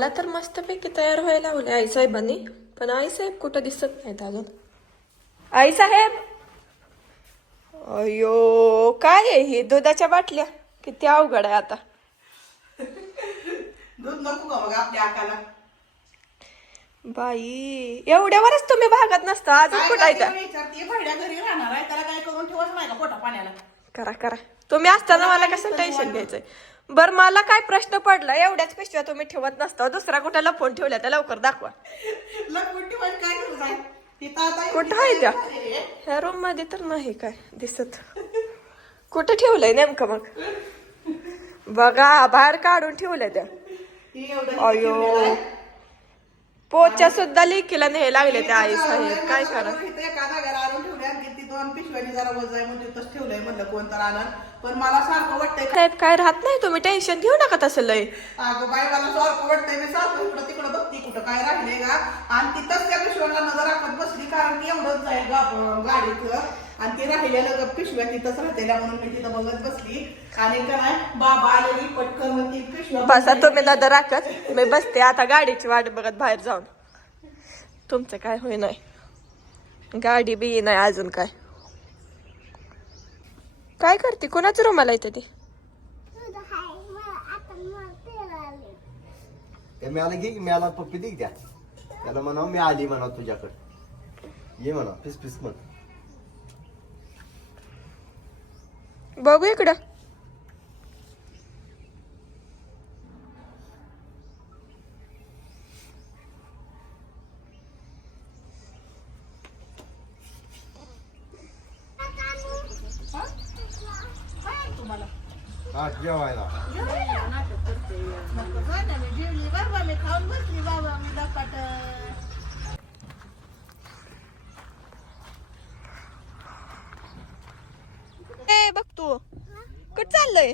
मला तर मस्तपैकी तयार व्हायला लावले आई साहेबांनी पण आई साहेब कुठं दिसत नाहीत अजून. आई साहेब अयो काय आहे ही? दुधाच्या बाटल्या. किती अवघड आहे आता. दूध नको का मग आपल्या आकाला? बाई एवढ्यावरच तुम्ही भागत नसता. अजून कुठं आहे करते मी विचारते. भाड्या घरी राहणार आहे. त्याला काय करून ठेवत नाही का पोटा पाण्याला. करा करा. तुम्ही असताना मला कसं टेन्शन घ्यायचंय? बर मला काय प्रश्न पडला? एवढ्याच पिशव्या तुम्ही ठेवत नसता. दुसरा कुठे लपवून ठेवल्या त्या लवकर दाखवा. लपवून काय कुठं आहे त्या? ह्या रूममध्ये तर नाही काय दिसत. कुठे ठेवलंय नेमकं मग? बघा बाहेर काढून ठेवलंय त्या. अयो. पोच्या सुद्धा लेकीला नाही लागले त्या आई साहेब. काय करा एका जागेला आणून ठेवले आणि ती दोन पिशव्यानी जरा वज आहे म्हणजे तिथंच ठेवलंय म्हणलं कोण तर आणणार पण मला सारखं वाटतंय साहेब काय राहत नाही तुम्ही? टेन्शन घेऊ नका तसं लय. अगं बाई मला सारखं वाटतंय मी सारखं इकडं तिकडं बघते कुठं काय राहिले का आणि तिथंच त्या पिशव्याला नजर राखत बसली कारण ती एवढंच जाईल गा- गाडीतलं आणि ती राहिलेलं ग- पिशव्या तिथंच राहतेल्या म्हणून मी तिथं बघत बसली. आणि काय बाबा आलेली पटकन मग ती पिशव्या बसा तुम्ही दादा राखत. मी बसते आता गाडीची वाट बघत बाहेर जाऊन. तुमचं काय होई नाही. गाडी बी नाही अजून काय. काय करते? कोणाचं रुमाला येते ती? ते मला घे की मला पप्पी दे द्या. त्याला म्हणाव मी आली म्हणा तुझ्याकडे. ये म्हणा पिस पिस म्हण. बघू इकडं. तुम्हाला जेवायला. जेवली बाबा मी खाऊन बसली. बाबा मी दपाट ए बघ तू? कुठ चाललंय.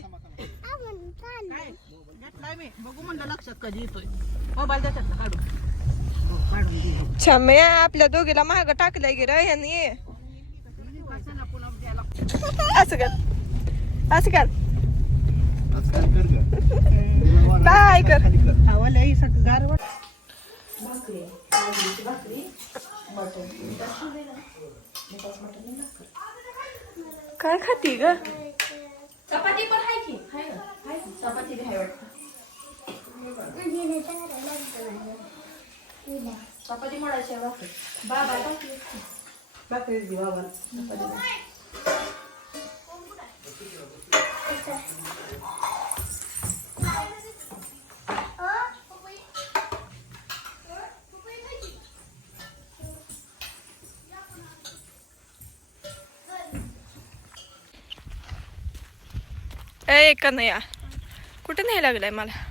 घेतलाय बघू म्हणलं लक्षात कधी येतोय मोबाईल त्याच्यात काढू काढून दे. छम्या आपल्या दोघीला महाग टाकलंय गिर ह्यांनी. असं कर. असं कर. आज कर. ग? लई गार वाट काय खाती ग? चपाती पण आहे की? आहे ना? चपाती बी आहे वाटतं. चपाती मोडायची आहे भाकरी बाबा भाकरी. भाकरीच घे बाबा ए या. कुठे नाही लागलाय मला?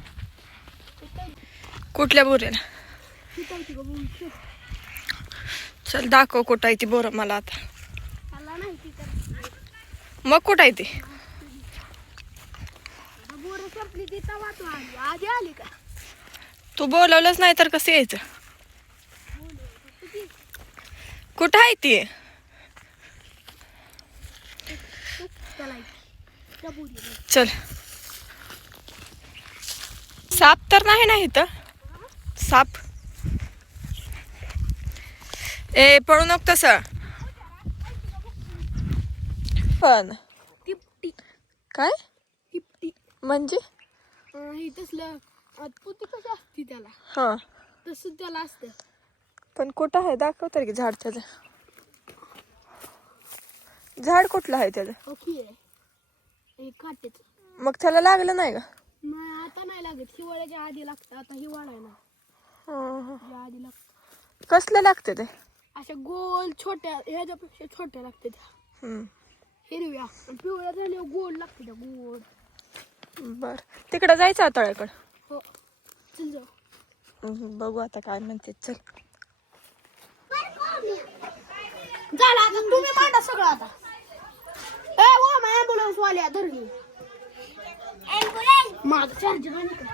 कुठल्या बोऱ्याला चल दाखव कुठं आहे ती बोर मला आता. मग कुठं आहे ती? तू बोलवलंच नाही तर कसं यायचं? कुठं आहे ती? चल. साप तर नाही ना इथं? साप. ए पळू नको तसं. पण. काय? म्हणजे? हे तसलं कशी असते त्याला? हा. तसं त्याला असतं. पण कुठं आहे? दाखव तर की झाड त्याचं. झाड कुठलं आहे त्याचं? ओके काटेच मग त्याला लागलं नाही का? नाही आता नाही लागत. हिवाळ्याच्या आधी लागतं आता हिवाळा आहे ना हं, हं. या आधी लागतं. कसलं लागतं ते? अशा गोल छोट्या ह्याच्यापेक्षा छोट्या लागते त्या. हं. हिरव्या. आणि पिवळ्या झाल्यावर गोल लागते त्या गोल. बर. तिकडं जायचं तळ्याकडं? हो. चल जाऊ. बघू आता काय म्हणते. चल. झालं आता तुम्ही मांडा सगळं आता. ए ओ मा ॲम्ब्युलन्स वाल्या धरली माझं चार्जर आणि का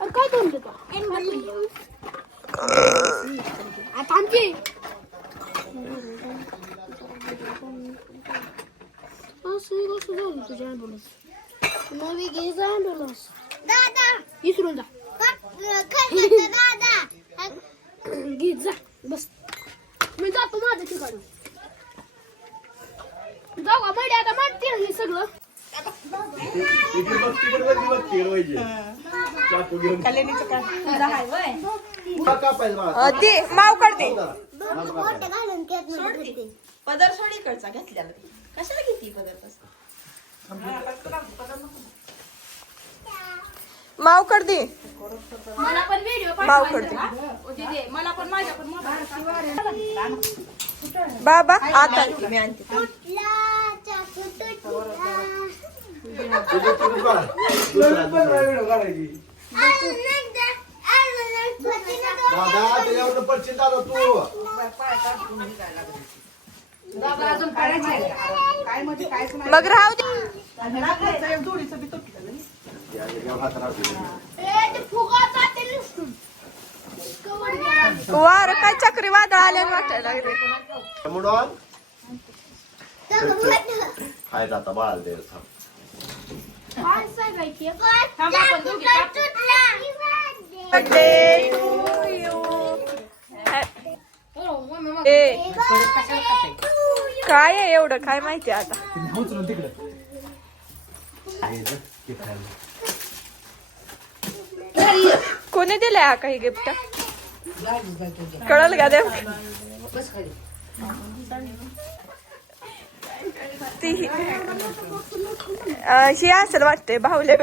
अरे काय दोन देतो आता आमची. असं कसं झालं तुझ्या ॲम्ब्युलन्स नवी घे जा. दादा. विसरून जा. घे जा. बस. जातो माझ्या ठिकाणी जाऊ का मैडी आता म्हणते हे सगळं. हा ती माव काढते. पदर सोडीकडचा घेतल्याला. कशाला घेते पदर तसं? माव काढते मला पण व्हिडिओ माव करते. पाठवायचे मला पण माझ्या पण मोबाईल बाबा आता आणते, मी आणते. दादा त्याच्यावर पडशील दादा तू मग राहू दे. वार काय चक्री वादळ आल्याने वाटायला लागले. जाता बाळाला दे. काय. बर्थडे टू यू ए. काय आहे एवढं? काय माहिती आता हे जा, हे खायला. कोणी दिलंय हा काही गिफ्ट कळल का देव? ती ही असेल वाटते बाहुले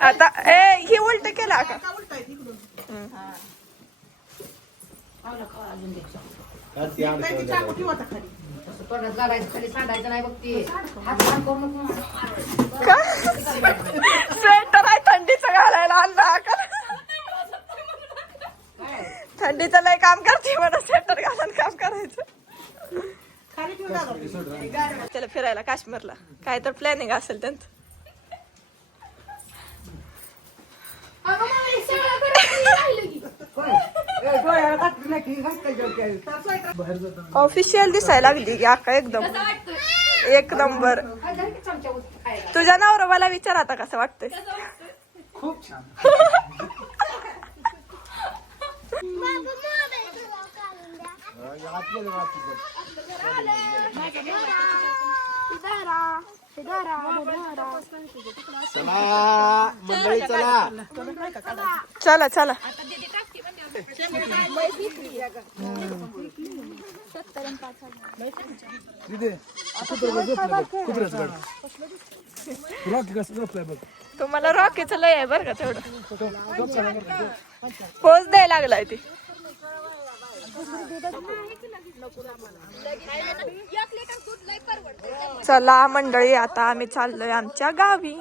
आता ए ही उलट केला का? अजून ती. स्वेटर आहे थंडीचं घालायला आणला का थंडीचं लय काम करते म्हणून स्वेटर घालून काम करायचं. त्याला फिरायला काश्मीरला. काय तर प्लॅनिंग असेल त्यांचं अगं मम्मी, सगळं करायचं राहिलं की. ऑफिशियल दिसायला लागली की अक्का एकदम. एक नंबर. तुझ्या नवरोबाला विचार आता कसं वाटतंय. या आत चला मंडळी चला. चला चला. तुम्हाला रॉकीचं लय आहे बरं का तेवढं. पोच द्यायला लागलाय ती. चला मंडळी आता आम्ही चाललोय आमच्या गावी.